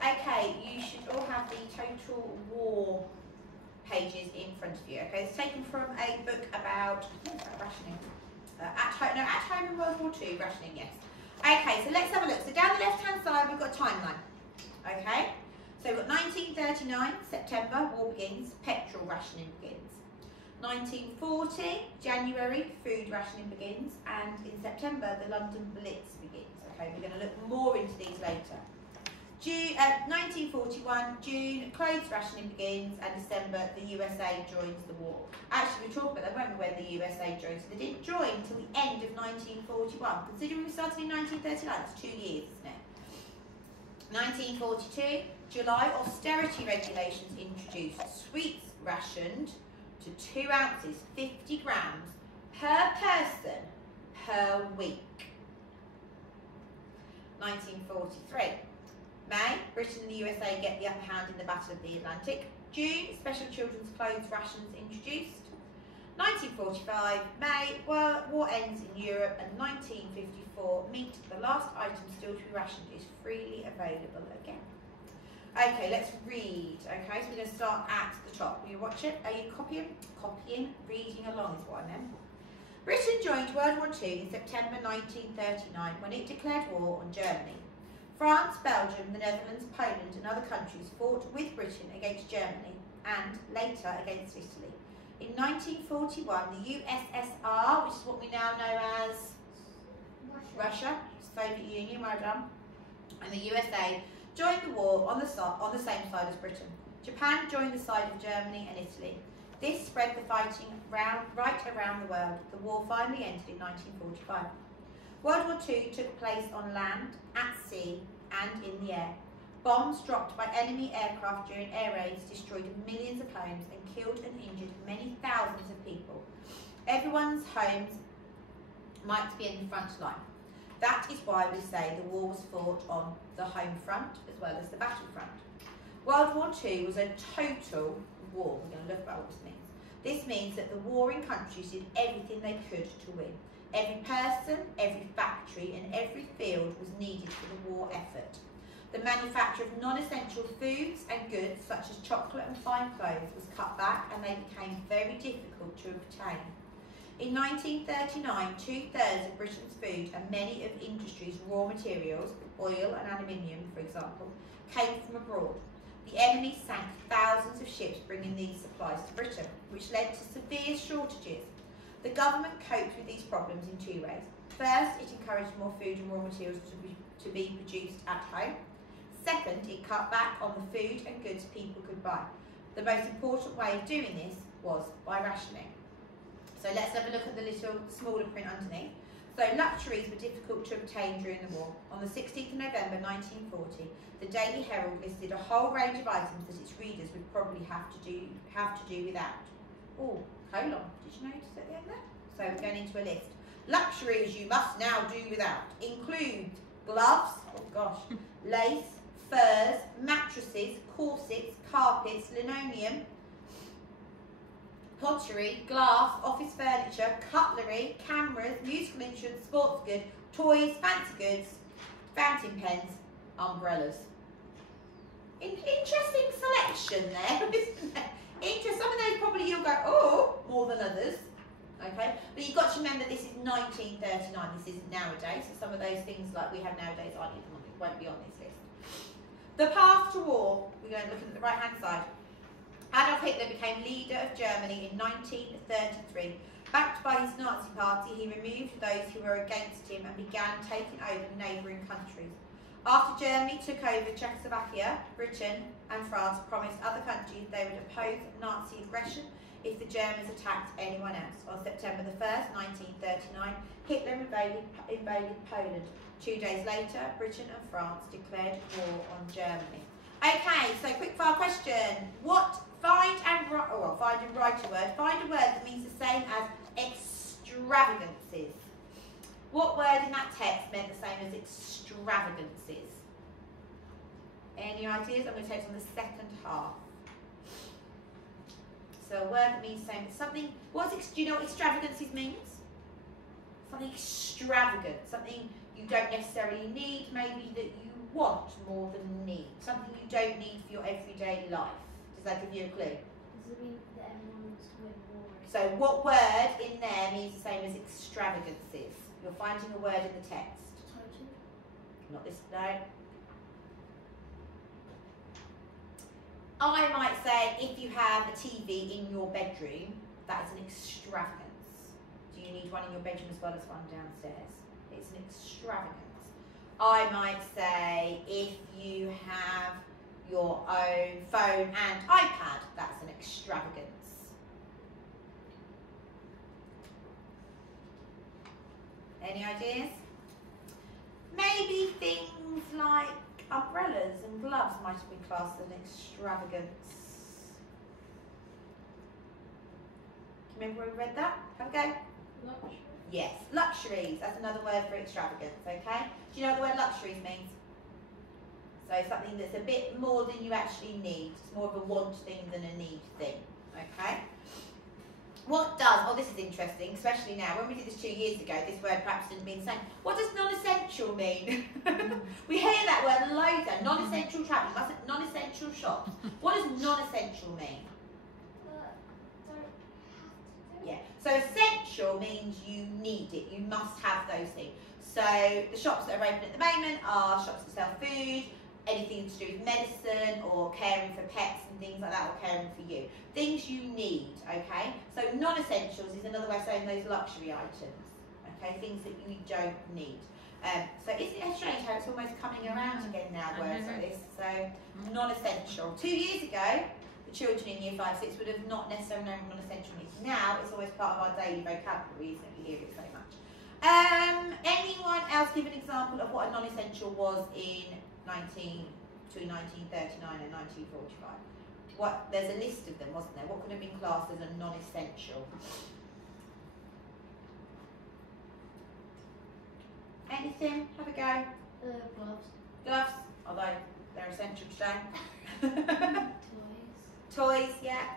Okay, you should all have the Total War pages in front of you. Okay, it's taken from a book about, I think it's about rationing. At home in World War II, rationing, yes. Okay, so let's have a look. So down the left-hand side, we've got a timeline. Okay, so we've got 1939, September, war begins, petrol rationing begins. 1940, January, food rationing begins, and in September, the London Blitz begins. Okay, we're going to look more into these later. 1941, June, clothes rationing begins, and December, the USA joins the war. Actually, we talked about that, won't we, when the USA joined. So they didn't join until the end of 1941. Considering we started in 1939, that's 2 years, isn't it? 1942, July, austerity regulations introduced. Sweets rationed to 2 ounces, 50 grams per person per week. 1943. May, Britain and the USA get the upper hand in the Battle of the Atlantic. June, special children's clothes rations introduced. 1945, May, war ends in Europe, and 1954, meat, the last item still to be rationed, is freely available again. Okay, let's read. Okay, so we're going to start at the top. Will you watch it? Are you copying? Copying, reading along is what I meant. Britain joined World War II in September 1939 when it declared war on Germany. France, Belgium, the Netherlands, Poland and other countries fought with Britain against Germany and later against Italy. In 1941, the USSR, which is what we now know as Russia, Soviet Union, well done, and the USA joined the war on the same side as Britain. Japan joined the side of Germany and Italy. This spread the fighting right around the world. The war finally ended in 1945. World War II took place on land, at sea and in the air. Bombs dropped by enemy aircraft during air raids destroyed millions of homes and killed and injured many thousands of people. Everyone's homes might be in the front line. That is why we say the war was fought on the home front as well as the battlefront. World War II was a total war. We're going to look about what this means. This means that the warring countries did everything they could to win. Every person, every factory and every field was needed for the war effort. The manufacture of non-essential foods and goods such as chocolate and fine clothes was cut back and they became very difficult to obtain. In 1939, 2/3 of Britain's food and many of industry's raw materials, oil and aluminium for example, came from abroad. The enemy sank thousands of ships bringing these supplies to Britain, which led to severe shortages. The government coped with these problems in 2 ways. First, it encouraged more food and raw materials to be produced at home. Second, it cut back on the food and goods people could buy. The most important way of doing this was by rationing. So let's have a look at the little smaller print underneath. So luxuries were difficult to obtain during the war. On the 16th of November 1940, the Daily Herald listed a whole range of items that its readers would probably have to do without. Oh, colon. Did you notice at the end there? So we're going into a list. Luxuries you must now do without include gloves, oh gosh, lace, furs, mattresses, corsets, carpets, linoleum, pottery, glass, office furniture, cutlery, cameras, musical instruments, sports goods, toys, fancy goods, fountain pens, umbrellas. Interesting selection there, isn't there? Interesting. Some of those probably you'll go, oh, more than others. Okay, but you've got to remember this is 1939. This isn't nowadays. So some of those things like we have nowadays won't be on this list. The path to war. We're going to look at the right-hand side. Adolf Hitler became leader of Germany in 1933. Backed by his Nazi party, he removed those who were against him and began taking over neighbouring countries. After Germany took over Czechoslovakia, Britain and France promised other countries they would oppose Nazi aggression if the Germans attacked anyone else. On September the 1st, 1939, Hitler invaded Poland. 2 days later, Britain and France declared war on Germany. Okay, so quick fire question. Find and write a word. Find a word that means the same as extravagances. What word in that text meant the same as extravagances? Any ideas? I'm going to take it on the second half. So a word that means the same as something. Do you know what extravagances means? Something extravagant, something you don't necessarily need, maybe that you want more than need? Something you don't need for your everyday life. Does that give you a clue? Does it mean that everyone wants to win more? So what word in there means the same as extravagances? You're finding a word in the text. Total. Not this, no. I might say if you have a TV in your bedroom, that is an extravagance. Do you need one in your bedroom as well as one downstairs? It's an extravagance. I might say if you have your own phone and iPad, that's an extravagance. Any ideas? Maybe things like umbrellas and gloves might have been classed as an extravagance. Do you remember where we read that? Have a go. Luxury. Yes, luxuries. That's another word for extravagance, okay? Do you know what the word luxuries means? So something that's a bit more than you actually need. It's more of a want thing than a need thing, okay? What does, oh this is interesting, especially now, when we did this 2 years ago, this word perhaps didn't mean the same. What does non-essential mean? We hear that word loads now. Non-essential travel, non-essential shops. What does non-essential mean? Don't have to do it. Yeah, so essential means you need it, you must have those things. So the shops that are open at the moment are shops that sell food, anything to do with medicine or caring for pets and things like that, or caring for you. Things you need, okay? So non-essentials is another way of saying those luxury items, okay? Things that you don't need. So isn't it strange how it's almost coming around again now, words like this? So non-essential. 2 years ago, the children in year 5, 6 would have not necessarily known what non-essential means. Now it's almost part of our daily vocabulary, isn't it? We hear it so much. Anyone else give an example of what a non-essential was between 1939 and 1945? What, there's a list of them, wasn't there? What could have been classed as a non-essential? Anything? Have a go. Gloves. Gloves, although they're essential today. Toys. Toys, yeah.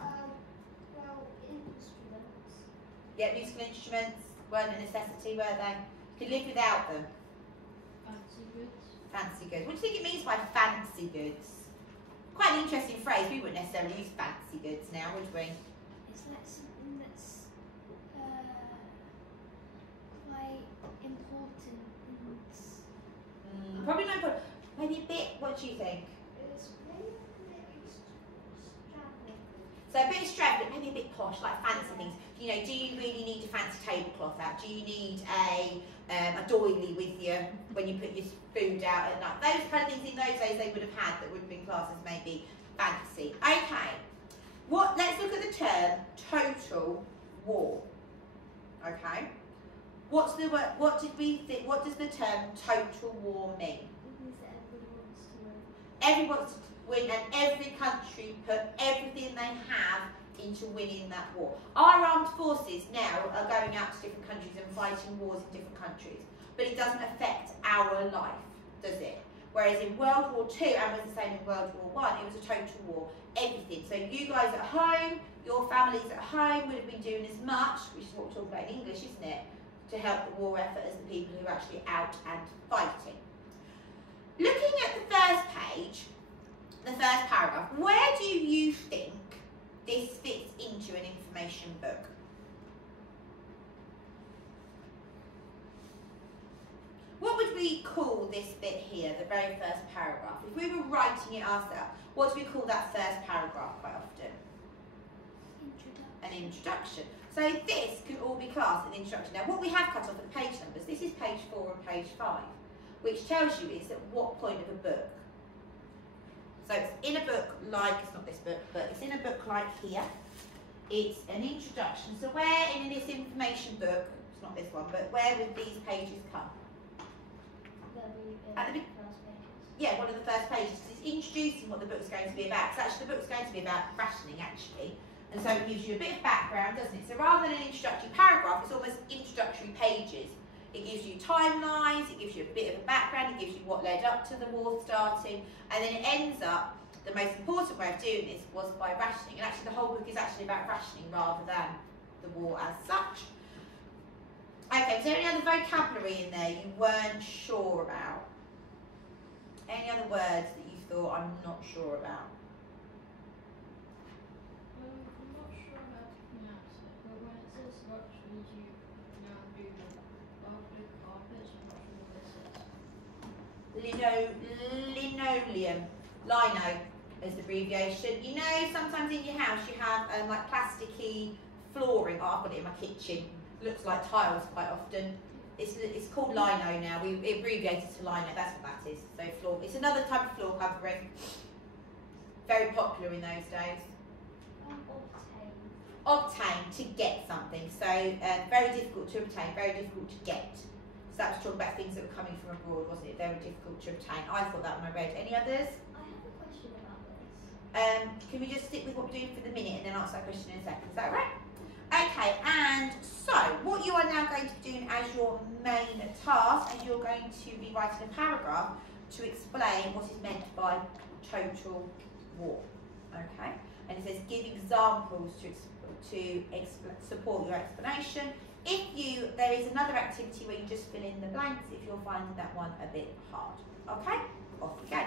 Well, instruments. Yeah, musical instruments weren't a necessity, were they? You could live without them. Fancy goods. Fancy goods. What do you think it means by fancy goods? Quite an interesting phrase. We wouldn't necessarily use fancy goods now, would we? It's like something that's quite important. Probably not important. Maybe a bit. What do you think? It's maybe extravagant. So a bit extravagant, maybe a bit posh, like fancy things. You know, do you really need a fancy tablecloth out? Do you need a doily with you when you put your food out at night? Those kind of things in those days they would have had that would have been classed as maybe fancy. Okay, let's look at the term total war. Okay, what's the word? What did we think? What does the term total war mean? It means that everyone wants to win. Everyone wants to win, and every country put everything they have into winning that war. Our armed forces now are going out to different countries and fighting wars in different countries, but it doesn't affect our life, does it? Whereas in World War II, and was the same in World War I, it was a total war, everything. So you guys at home, your families at home would have been doing as much, which is what we're talking about in English, isn't it, to help the war effort as the people who are actually out and fighting. Looking at the first page, the first paragraph, where do you think this fits into an information book? What would we call this bit here, the very first paragraph? If we were writing it ourselves, what do we call that first paragraph quite often? Introduction. An introduction. So this can all be classed an introduction. Now what we have cut off are the page numbers. This is page 4 and page 5, which tells you is at what point of a book. So it's in a book like, it's not this book, but it's in a book like here. It's an introduction. So where in this information book, it's not this one, but where would these pages come? At the First pages. Yeah, one of the first pages. It's introducing what the book's going to be about. So actually the book's going to be about rationing actually. And so it gives you a bit of background, doesn't it? So rather than an introductory paragraph, it's almost introductory pages. It gives you timelines, it gives you a bit of a background, it gives you what led up to the war starting, and then it ends up, the most important way of doing this was by rationing. And actually the whole book is actually about rationing rather than the war as such. Okay, is there any other vocabulary in there you weren't sure about? Any other words that you thought I'm not sure about? I'm not sure how to pronounce it, but when it says structures, you now do the carpets. I'm not sure what this is. Linoleum. Lino is the abbreviation. You know, sometimes in your house you have like plasticky flooring. Oh, I've got it in my kitchen. Looks like tiles quite often. It's called lino now. We abbreviate it to lino. That's what that is. So floor. It's another type of floor covering. Very popular in those days. Obtain. Obtain, to get something. So very difficult to obtain. Very difficult to get. So that was talking about things that were coming from abroad, wasn't it? Very difficult to obtain. I thought that when I read. Any others? I have a question about this. Can we just stick with what we're doing for the minute and then answer that question in a second? Is that all right? Okay, and so what you are now going to be doing as your main task is you're going to be writing a paragraph to explain what is meant by total war. Okay, and it says give examples to support your explanation. There is another activity where you just fill in the blanks if you're finding that one a bit hard. Okay, off we go.